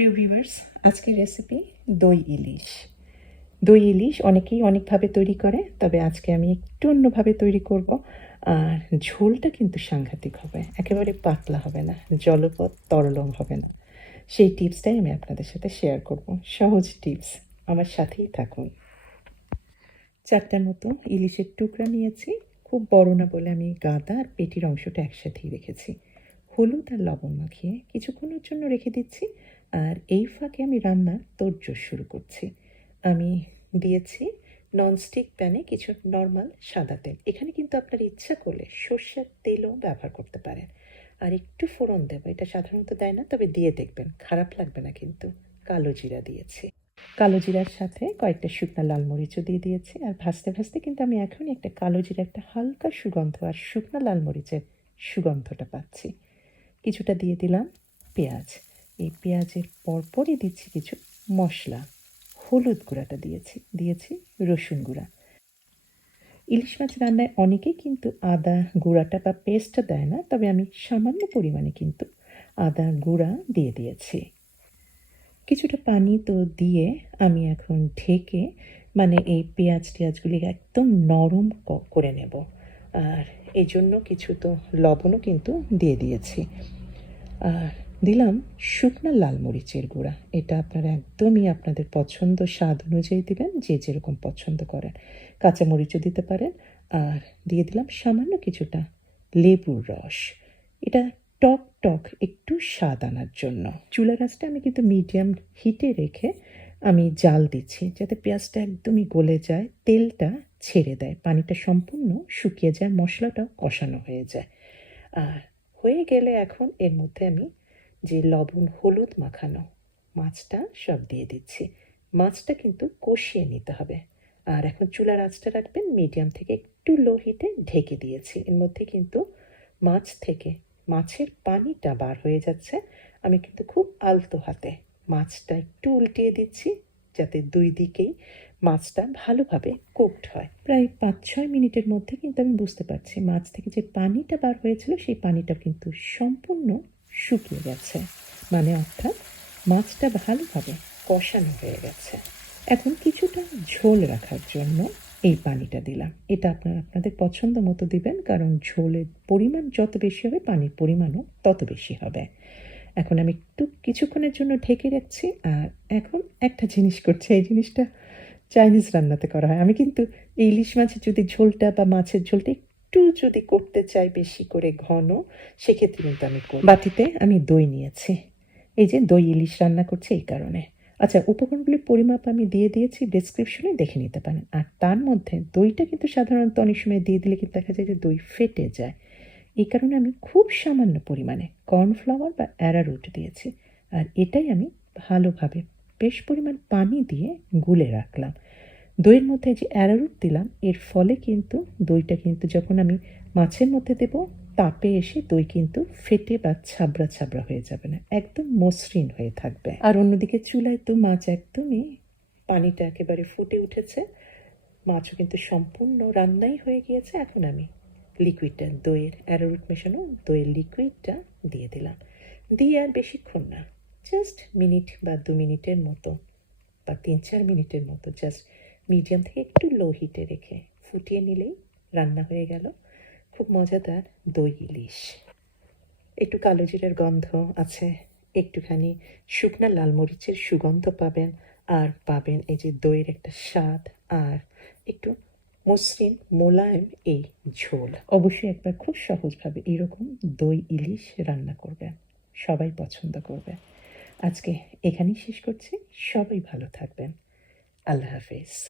প্রিয় ভিউয়ার্স, আজকের রেসিপি দই ইলিশ। দই ইলিশ অনেকেই অনেকভাবে তৈরি করে, তবে আজকে আমি একটু অন্যভাবে তৈরি করব। আর ঝোলটা কিন্তু সাংঘাতিক হবে, একেবারে পাতলা হবে না, জলপথ তরলম হবে না। সেই টিপসটাই আমি আপনাদের সাথে শেয়ার করব, সহজ টিপস, আমার সাথেই থাকুন। চারটার মতো ইলিশের টুকরা নিয়েছি, খুব বড় না বলে আমি গাদা আর পেটির অংশটা একসাথেই রেখেছি। হলুদ আর লবণ মাখিয়ে কিছুক্ষণের জন্য রেখে দিচ্ছি। আর এই ফাঁকে আমি রান্নার তোড়জোড় শুরু করছি। আমি দিয়েছি ননস্টিক প্যানে কিছু নর্মাল সাদা তেল। এখানে কিন্তু আপনার ইচ্ছা করলে সর্ষের তেলও ব্যবহার করতে পারেন। আর একটু ফোড়ন দেবো, এটা সাধারণত দেয় না, তবে দিয়ে দেখবেন। খারাপ লাগবে না কিন্তু। কালো জিরা দিয়েছি। কালো জিরার সাথে কয়েকটা শুকনা লাল মরিচও দিয়ে দিয়েছি। আর ভাজতে ভাজতে কিন্তু আমি এখন একটা কালো জিরা একটা হালকা সুগন্ধ আর শুকনা লাল মরিচের সুগন্ধটা পাচ্ছি। কিছুটা দিয়ে দিলাম পেঁয়াজ। এই পেঁয়াজের পরপরই দিচ্ছি কিছু মশলা। হলুদ গুঁড়াটা দিয়েছি দিয়েছি রসুন গুঁড়া। ইলিশ মাছ রান্নায় অনেকেই কিন্তু আদা গুঁড়াটা বা পেস্টটা দেয় না, তবে আমি সামান্য পরিমাণে কিন্তু আদা গুঁড়া দিয়ে দিয়েছি। কিছুটা পানি তো দিয়ে আমি এখন ঢেকে মানে এই পেঁয়াজ টেয়াজগুলি একদম নরম করে নেব। আর এই জন্য কিছু তো লবণও কিন্তু দিয়ে দিয়েছি। আর দিলাম শুকনা লাল মরিচের গুঁড়া। এটা আপনারা একদমই আপনাদের পছন্দ স্বাদ অনুযায়ী দিবেন, যে যেরকম পছন্দ করেন। কাঁচা মরিচও দিতে পারেন, আর দিয়ে দিলাম সামান্য কিছুটা লেবুর রস। এটা টক টক একটু স্বাদ আনার জন্য। চুলা গাছটা আমি কিন্তু মিডিয়াম হিটে রেখে আমি জাল দিচ্ছি যাতে পেঁয়াজটা একদমই গলে যায়, তেলটা ছেড়ে দেয়, পানিটা সম্পূর্ণ শুকিয়ে যায়, মশলাটাও কষানো হয়ে যায়। আর হয়ে গেলে এখন এর মধ্যে আমি যে লবণ, হলুদ মাখানো মাছটা সব দিয়ে দিচ্ছি। মাছটা কিন্তু কষিয়ে নিতে হবে। আর এখন চুলার আঁচটা রাখবেন, মিডিয়াম থেকে একটু লো হিটে ঢেকে দিয়েছি। এর মধ্যে কিন্তু মাছ থেকে মাছের পানিটা বার হয়ে যাচ্ছে। আমি কিন্তু খুব আলতো হাতে মাছটা একটু উল্টিয়ে দিচ্ছি যাতে দুই দিকেই মাছটা ভালোভাবে কুকড হয়। প্রায় পাঁচ ছয় মিনিটের মধ্যে কিন্তু আমি বুঝতে পারছি মাছ থেকে যে পানিটা বার হয়েছিল সেই পানিটা কিন্তু সম্পূর্ণ শুকিয়ে গেছে। মানে অর্থাৎ মাছটা ভালোভাবে কষানো হয়ে গেছে। এখন কিছুটা ঝোল রাখার জন্য এই পানিটা দিলাম। এটা আপনারা আপনাদের পছন্দ মতো দিবেন, কারণ ঝোলের পরিমাণ যত বেশি হবে, পানির পরিমাণও তত বেশি হবে। এখন আমি একটু কিছুক্ষণের জন্য ঢেকে রাখছি আর এখন একটা জিনিস করছি। এই জিনিসটা চাইনিজ রান্নাতে করা হয়। আমি কিন্তু ইলিশ মাছের যদি ঝোলটা বা মাছের ঝোলটা একটু যদি করতে চাই বেশি করে ঘন, সেক্ষেত্রে কিন্তু আমি বাটিতে আমি দই নিয়েছি। এই যে দই ইলিশ রান্না করছি এই কারণে। আচ্ছা উপকরণগুলির পরিমাপ আমি দিয়ে দিয়েছি ডেসক্রিপশনে দেখে নিতে পারেন। আর তার মধ্যে দইটা কিন্তু সাধারণত অনেক সময় দিয়ে দিলে কিন্তু দেখা যায় যে দই ফেটে যায়। এই কারণে আমি খুব সামান্য পরিমাণে কর্নফ্লাওয়ার বা অ্যারারুট দিয়েছি। আর এটাই আমি ভালোভাবে বেশ পরিমাণ পানি দিয়ে গুলে রাখলাম। দইয়ের মধ্যে যে অ্যারারুট দিলাম, এর ফলে কিন্তু দইটা কিন্তু যখন আমি মাছের মধ্যে দেব, তাপে এসে দই কিন্তু ফেটে বা ছাবড়া ছাবড়া হয়ে যাবে না, একদম মসৃণ হয়ে থাকবে। আর অন্যদিকে চুলায় তো মাছ একদমই পানিটা একেবারে ফুটে উঠেছে। মাছও কিন্তু সম্পূর্ণ রান্নাই হয়ে গিয়েছে। এখন আমি লিকুইডটা দইয়ের অ্যারোরুট মেশানো দইয়ের লিকুইডটা দিয়ে দিলাম। দিয়ে আর বেশিক্ষণ না জাস্ট মিনিট বা দু মিনিটের মতো বা তিন চার মিনিটের মতো জাস্ট মিডিয়াম থেকে একটু লো হিটে রেখে ফুটিয়ে নিলেই রান্না হয়ে গেল। খুব মজাদার দই ইলিশ। একটু কালো জিরার গন্ধ আছে, একটুখানি শুকনা লাল মরিচের সুগন্ধ পাবেন আর পাবেন এই যে দইয়ের একটা স্বাদ আর একটু মসৃণ মোলায়েম এই ঝোল। অবশ্যই একবার খুব সহজভাবে এরকম দই ইলিশ রান্না করবেন। সবাই পছন্দ করবে। আজকে এখানেই শেষ করছি। সবাই ভালো থাকবেন। আল্লাহ হাফেজ।